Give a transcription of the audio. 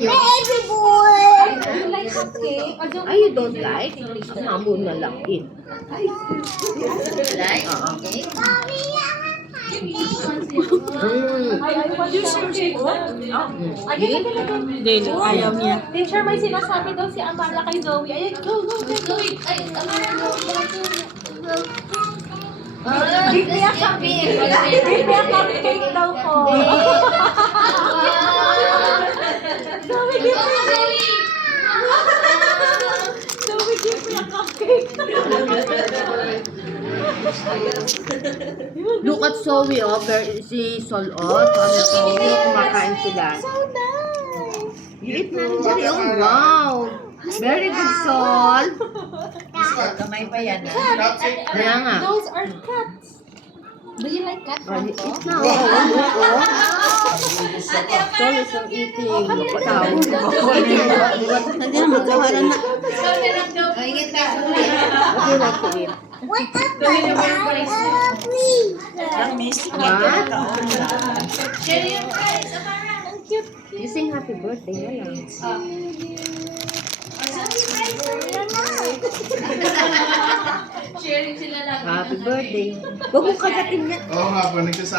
Baby boy! You like cupcake? Ay, you don't like? Mamo na lang eh. Like? Okay. Mommy, I want Ay, I want cupcake. Again, again. Hindi, ayaw niya. Teacher, may sinasabi daw si Amara kay Zoe. Ayan, go, go, go, go. Ay, Amara, go. Give me a cupcake. Give me a cupcake daw ko. Zoe, give me a cupcake. Zoe, give me a cupcake. Look at Zoe, oh. Si Sol, oh. Ano to? Kumakain sila. So nice. You eat na rin dyan, oh. Wow. Very good, Sol. Kamay pa yan, ha? Kaya nga. Those are cats. Do you like cat? Oh, you eat na, oh. Oh. Sol is eating. Pataw. Hindi na, magkawalan na. Ikaw na lang daw. Ingit na. What do you like to eat? What a banana, please! What? Share your fries, Amara. Ang cute. You sing happy birthday na lang. Sharing sila lang. Happy birthday. Huwag mong kagatin niya. Oo nga po, nagsasabi.